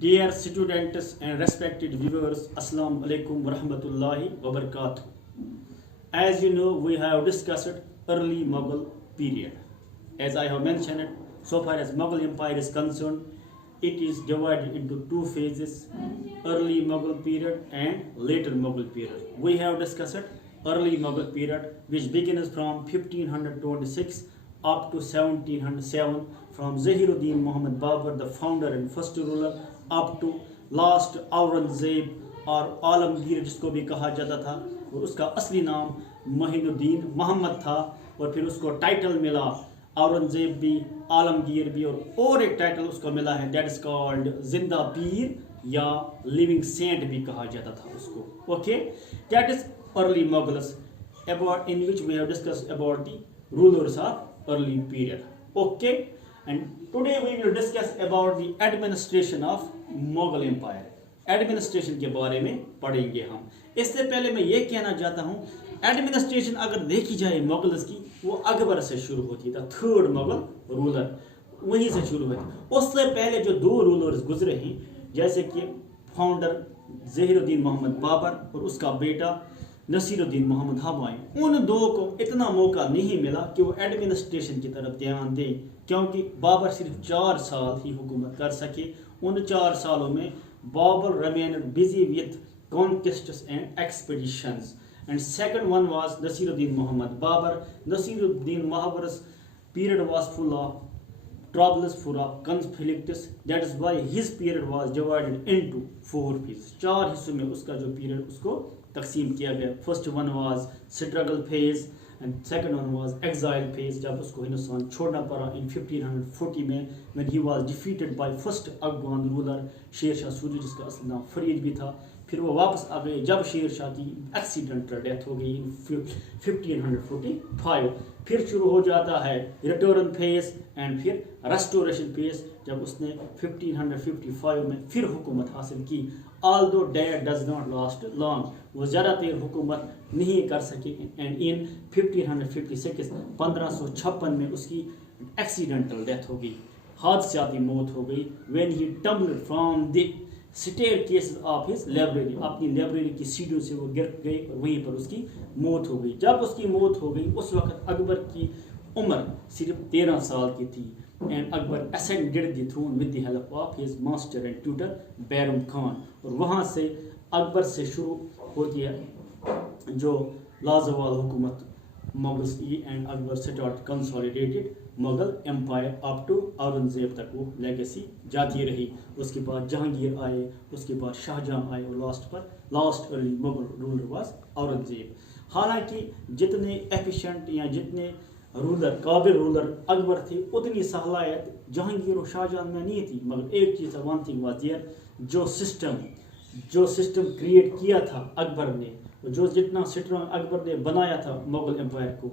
Dear students and respected viewers, Assalamu alaikum wa rahmatullahi wa barakatuh. As you know, we have discussed early Mughal period. As I have mentioned, so far as Mughal Empire is concerned, it is divided into two phases, early Mughal period and later Mughal period. We have discussed early Mughal period, which begins from 1526 up to 1707, from Zahiruddin Muhammad Babur, the founder and first ruler, up to last Aurangzeb और आलमगीर जिसको भी कहा जाता था, और उसका असली नाम मोहिनुद्दीन मोहम्मद था, और फिर उसको टाइटल मिला औरंगजेब भी, आलमगीर भी, और एक टाइटल उसको मिला है, दैट इज कॉल्ड जिंदा पीर या लिविंग सेंट भी कहा जाता था उसको. Okay, that is early Mughals about in which we have discussed about the rulers of early period. Okay, and today we will discuss about the administration of Mughal Empire. Administration के बारे में पढ़ेंगे हम. इससे पहले मैं ये कहना चाहता हूँ, एडमिनिस्ट्रेशन अगर देखी जाए मुगल्स की, वो अकबर से शुरू होती था, थर्ड मुगल रूलर वहीं से शुरू होती. उससे पहले जो दो रूलर्स गुजरे हैं, जैसे कि फाउंडर ज़हीरुद्दीन मोहम्मद बाबर और उसका बेटा नसीरुद्दीन मोहम्मद हमायूं, उन दो को इतना मौका नहीं मिला कि वो एडमिनिस्ट्रेशन की तरफ ध्यान दें, क्योंकि बाबर सिर्फ 4 साल ही हुकूमत कर सके. उन 4 सालों में Babur remained busy with conquests and expeditions. And second one was Nasiruddin Muhammad Babur. Nasiruddin Muhammad's period was full of troubles, full of conflicts. That is why his period was divided into 4 phases. 4 हिस्सों में उसका जो period उसको तकसीम किया गया. First one was struggle phase and second one was exile phase, जब उसको हिंदुस्तान छोड़ना पड़ा in 1540 में, when he was defeated by first Afghan ruler Sher Shah Suri, जिसका असली नाम फरीद भी था. फिर वो वापस आ गए जब शेर शाह की एक्सीडेंटल डेथ हो गई in 1545. फिर शुरू हो जाता है रिटर्न फेज एंड फिर रेस्टोरेशन फेज, जब उसने 1555 में फिर हुकूमत हासिल की. Although that does not last long, वो ज़्यादा देर हुकूमत नहीं कर सके. एंड इन 1556 में उसकी एक्सीडेंटल डेथ हो गई, हादसाती मौत हो गई. when he tumbled from the staircases of his library, अपनी लाइब्रेरी की सीढ़ियों से वो गिर गए और वहीं पर उसकी मौत हो गई. जब उसकी मौत हो गई, उस वक्त अकबर की उम्र सिर्फ 13 साल की थी. And Akbar ascended the throne with the help of his master and tutor Bairam Khan. और वहाँ से अकबर से शुरू होती है जो लाजवाल हुकूमत मुगल्स की. And Akbar start consolidated Mughal empire up to Aurangzeb तक वो लेगेसी जाती रही. उसके बाद जहांगीर आए, उसके बाद शाहजहां आए, और last early Mughal ruler was Aurangzeb. हालांकि जितने एफिशिएंट या जितने रूलर काबिल रूलर अकबर थे, उतनी सलाहियत जहांगीर और शाहजहां में नहीं थी. मगर एक चीज़, वन थिंग वाज देयर, जो सिस्टम क्रिएट किया था अकबर ने, जो जितना सिस्टम अकबर ने बनाया था मुगल एम्पायर को,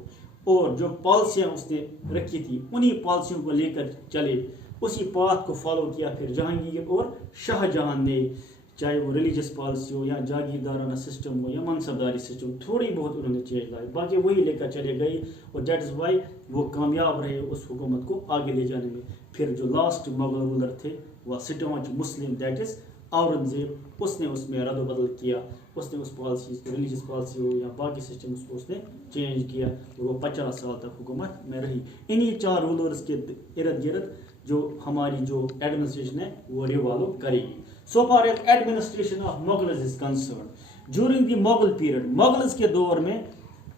और जो पॉलिसियाँ उसने रखी थी, उन्हीं पॉलिसियों को लेकर चले, उसी पाथ को फॉलो किया. फिर जहांगीर और शाहजहां ने, चाहे वो रिलीजियस पॉलिसी हो या जागीरदाराना सिस्टम हो या मनसबदारी सिस्टम, थोड़ी बहुत उन्होंने चेंज लाई, बाकी वही लेकर चले गए. और दैट इज़ वाई वो कामयाब रहे उस हुकूमत को आगे ले जाने में. फिर जो लास्ट मुगल रूलर थे वह state Muslim, that is Aurangzeb, उसने उसमें रद्द बदल किया. उसने उस पॉलिसी, रिलीजियस पॉलिसी हो या बाकी सिस्टम, उसने चेंज किया, और वो 50 साल तक हुकूमत में रही. इन्हीं 4 रूलर्स के इर्द गिर्द जो हमारी जो एडमिनिस्ट्रेशन है वो रिवॉल्व करेगी. So far as administration of Mughals is concerned, during the Mughal period, Mughals के दौर में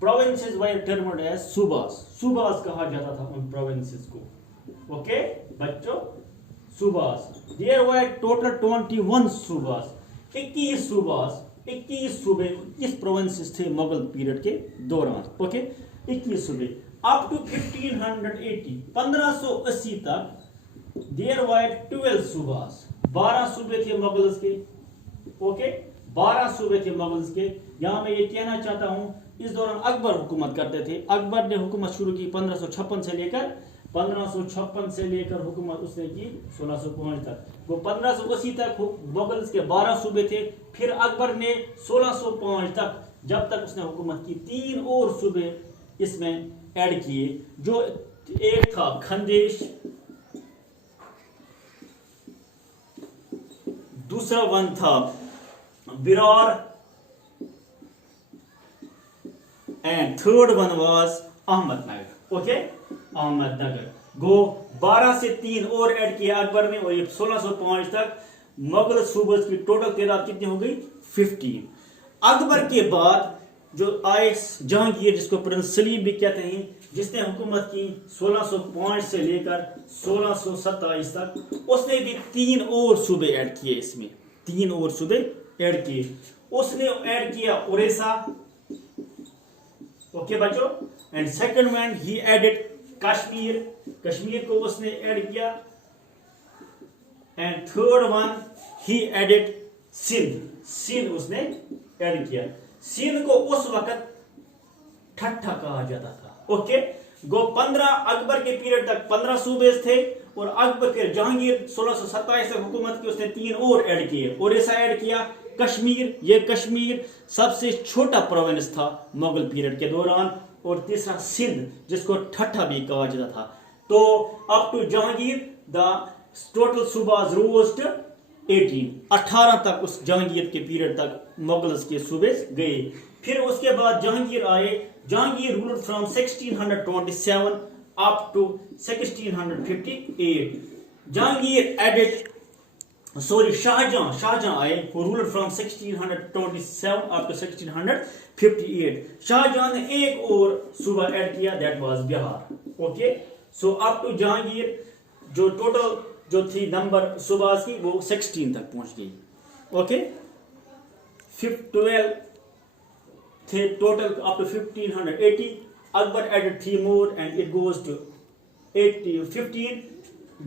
provinces were termed as subas. Subas कहा जाता था उन provinces को. Okay, बच्चों, subas. There were total 21 subas, 21 subas, 21 सूबे, 21 provinces थे मुगल पीरियड के दौरान. Okay, 21 सूबे. Up to 1580 तक there were 12 सूबास. 12 सूबे थे मुगल्स के. ओके, 12 सूबे थे मुगल्स के. यहाँ मैं ये कहना चाहता हूँ, इस दौरान अकबर हुकूमत करते थे. अकबर ने हुकूमत शुरू की 1556 से लेकर हुकूमत उसने की 1605 तक. वो 1580 तक मुगल्स के 12 सूबे थे. फिर अकबर ने 1605 तक, जब तक उसने हुकूमत की, 3 और सूबे इसमें ऐड किए. जो एक था खंदेश, दूसरा वन था Berar, and third one was Ahmednagar. Okay, Ahmednagar. गो 12 से 3 और ऐड किया अकबर ने, और ये 1605 तक मुगल सूबे की टोटल तादाद कितनी हो गई? 15. अकबर के बाद जो आए जहांगीर, जिसको प्रिंस सलीम भी कहते हैं, जिसने हुकूमत की 1605 से लेकर 1627 तक, उसने भी 3 और सूबे ऐड किए. इसमें 3 और सूबे ऐड किए. उसने ऐड किया उड़ीसा. ओके बच्चों. And second one he added Kashmir, Kashmir को उसने ऐड किया. And third one he added Sindh, Sindh उसने ऐड किया. सिंध को उस वक्त ठट्ठा कहा जाता था. ओके, गो 15 अकबर के पीरियड तक 15 सूबे थे, और अकबर फिर जहांगीर 1627 तक हुकूमत की, उसने 3 और ऐड किए. उड़ीसा ऐड किया, कश्मीर, ये कश्मीर सबसे छोटा प्रोविंस था मुगल पीरियड के दौरान, और तीसरा सिंध, जिसको ठट्ठा भी कहा जाता था. तो up to Jahangir the total subahs rose to 18 तक उस जहांगीर के पीरियड तक मुगल्स के सूबे गए. फिर उसके बाद जहांगीर आए. Jahangir ruled from 1627 up to 1658. Jahangir added Shahjahan आए, who ruled from 1627 up to 1658. Shahjahan ने एक और सूबा ऐड किया, that was Bihar. Okay, so up to Jahangir जो टोटल जो थी नंबर सूबास की, वो 16 तक पहुंच गई. ओके, 12 थे total up to 1580. Akbar added 3 more and it goes to 15.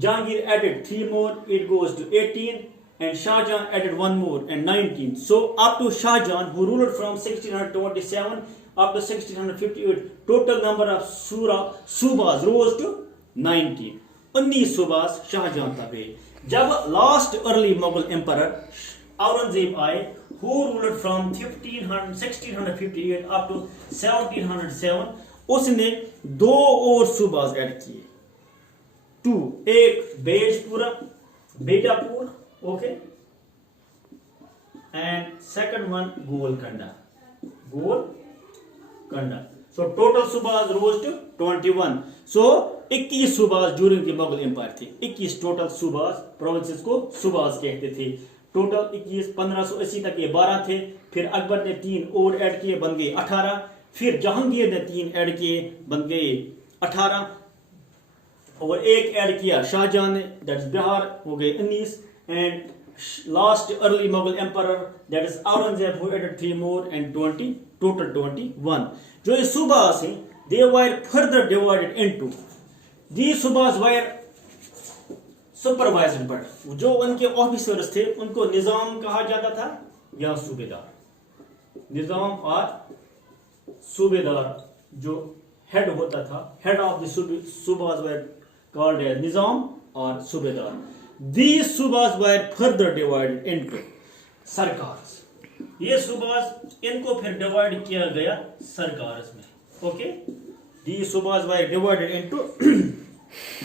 Jahangir added 3 more, it goes to 18, and Shah Jahan added 1 more and 19. So up to Shah Jahan, who ruled from 1627 up to 1658, total number of subas rose to 19. 19 subas Shah Jahan तक गए. जब last early Mughal emperor Aurangzeb आए, who ruled from 1658 up to 1707, उसने 2 और सूबाज add किए. 2, एक Bijapur, okay, and second one Golconda. So total subahs rose to 21. So 21 subahs during the Mughal empire थे. 21 total सूबाज, provinces को सूबाज कहते थे. टोटल 21. 1580 तक ये 12 थे. फिर अकबर ने 3 और ऐड किए, बन गए 18. फिर जहांगीर ने 3 ऐड किए, बन गए 18. और एक ऐड किया शाहजहां ने, दैट इज बिहार, हो गए 19. And last early Mughal emperor that is Aurangzeb, who added 3 more and 20, total 21. जो ये सूबास हैं, they were further divided into, the subas were supervised, but जो उनके ऑफिसर्स थे उनको निजाम कहा जाता था या सूबेदार. निजाम और सूबेदार जो हेड होता था, head of the subas were called as Nizam or Subedar. These subas were further divided into सरकार्स. ये सूबास इनको फिर डिवाइड किया गया सरकार्स में. Okay, these subas were divided into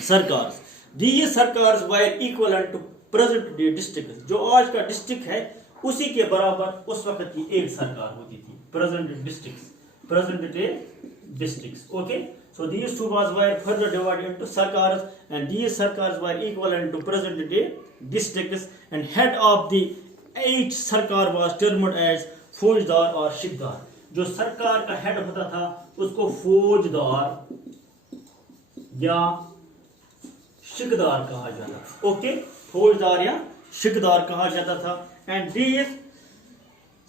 सरकार्स. These सरकार्स were equivalent to present day districts. जो आज का डिस्ट्रिक्ट है उसी के बराबर उस वक्त की एक सरकार होती थी. present day districts. Okay. So these subas were further divided into sarkars, and these sarkars were equivalent to present day districts, and head of the each sarkar was termed as फौजदार और शिकदार. जो सरकार का हेड होता था उसको फौजदार या शिकदार कहा जाता था. ओके, फौजदार या शिकदार कहा जाता था. and these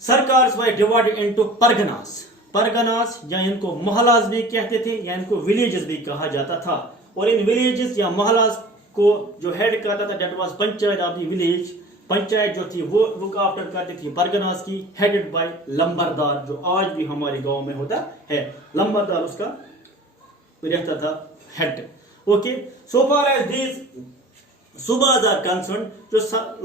sarkars were divided into parganas. Parganas या इनको महलाज भी कहते थे, या इनको विलेजेस भी कहा जाता था. और इन विलेजेस या महलाज को जो हेड करता था, that was panchayat of the village. Panchayat जो थी वो लुक आफ्टर करती थी परगनास की, हेडेड बाय लंबरदार, जो आज भी हमारे गांव में होता है. लंबरदार उसका रहता था head. Okay, so far as these subas are concern, जो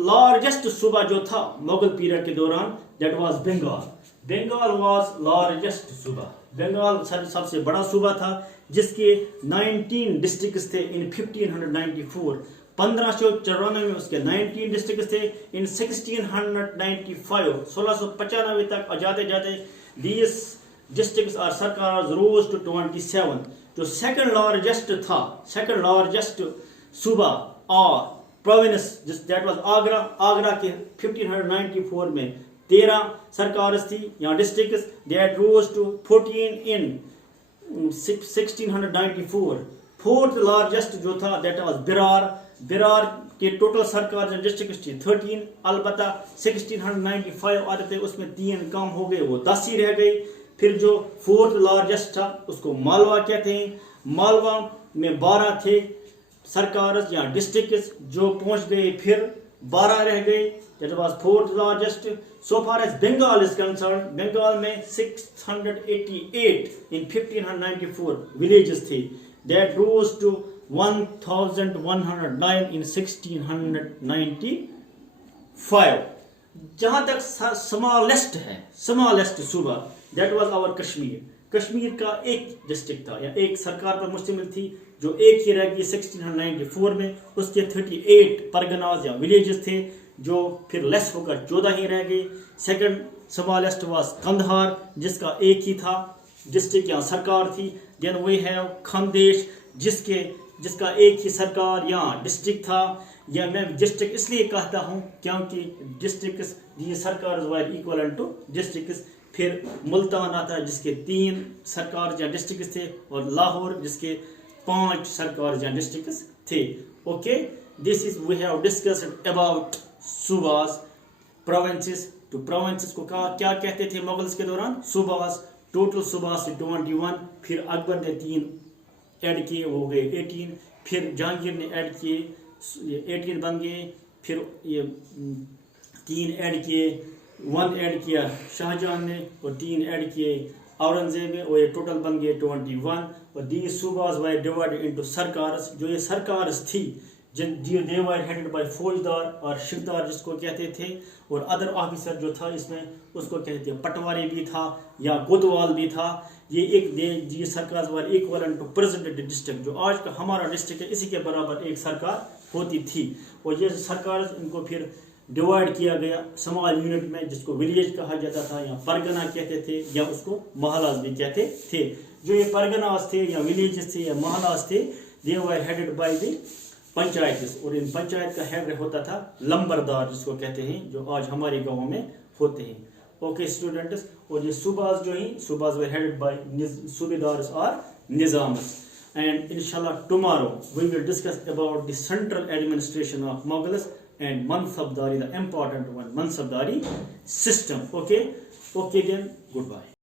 लार्जेस्ट सूबा जो था मुगल पीरियड के दौरान, that was Bengal. Bengal was largest suba. Bengal सबसे बड़ा सूबा था, जिसके 19 डिस्ट्रिक्ट्स थे इन 1594. 1594 में उसके 19 डिस्ट्रिक्ट थे. In 1695 1695 तक जाते जाते these districts और सरकार rose to 27. जो सेकंड लार्जेस्ट सूबा और प्रोविंस जिस दैट वाज आगरा के 1594 में 13 सरकार थी या districts. That rose to 14 in 1694. Fourth largest जो था दैट वाज बिरार के टोटल सरकार जो डिस्ट्रिक्ट थी 13. अलबत्ता 1695 आते थे उसमें 3 कम हो गए, वो 10 ही रह गई. फिर जो फोर्थ लार्जेस्ट था उसको मालवा कहते हैं. मालवा में 12 थे सरकार या डिस्ट्रिक्ट्स जो पहुंच गए, फिर 12 रह गए. That was fourth largest. So far as Bengal is concern, Bengal में 688 इन 1594 विलेजेस थे. That rose to 1109 in 1695. जहां तक स्मॉलेस्ट सूबा दैट वाज आवर कश्मीर का एक डिस्ट्रिक्ट था या एक सरकार पर मुश्तमिल थी जो एक ही रह गई 1694 में. उसके 38 परगनाज या विलेजेस थे जो फिर लेस होकर 14 ही रह गए. सेकंड स्मॉलेस्ट वाज कंधार जिसका एक ही था डिस्ट्रिक्ट या सरकार थी. देन वी हैव खानदेश जिसका एक ही सरकार या डिस्ट्रिक्ट था. या मैं डिस्ट्रिक्ट इसलिए कहता हूँ क्योंकि डिस्ट्रिक्ट्स ये सरकार वर इक्वल टू डिस्ट्रिक्ट्स. फिर मुल्तान आता है जिसके 3 सरकार या डिस्ट्रिक्ट्स थे और लाहौर जिसके 5 सरकार या डिस्ट्रिक्ट्स थे. Okay, this is we have discussed about subas provinces. तो प्रोविंसेस को क्या कहते थे मुगल्स के दौरान? सूबास. टोटल सूबास 21. फिर अकबर ने 3 ऐड किए, वो हो गए 18. फिर जहांगीर ने ऐड किए, 18 बन गए. फिर ये 3 ऐड किए, 1 ऐड किया शाहजहां ने और 3 ऐड किए औरंगजेब ने और ये टोटल बन गए 21. और these subas were divided into सरकार्स. जो ये सरकार्स थी दे वर हेडेड बाय फौजदार और शिकदार जिसको कहते थे. और अदर ऑफिसर जो था इसमें उसको कहते थे पटवारी भी था या कोतवाल भी था. ये सरकार वर इक्वल टू प्रेजेंट डिस्ट्रिक्ट. जो आज का हमारा डिस्ट्रिक्ट है इसी के बराबर एक सरकार होती थी. और ये सरकार इनको फिर डिवाइड किया गया स्मॉल यूनिट में जिसको विलेज कहा जाता था या परगना कहते थे या उसको महलाज भी कहते थे. जो ये परगनास थे या विलेजेस थे या महलाज थे दे वर हेडेड बाय द पंचायत. और इन पंचायत का हेड होता था लंबरदार जिसको कहते हैं जो आज हमारे गाँव में होते हैं. ओके स्टूडेंट्स, और ये सूबास जो हैं सूबास वर हेडेड बाय सूबेदार्स और Nizams. And inshallah tomorrow we will discuss about the central administration of Mughals and Mansabdari, the important one, Mansabdari system. Okay then, goodbye.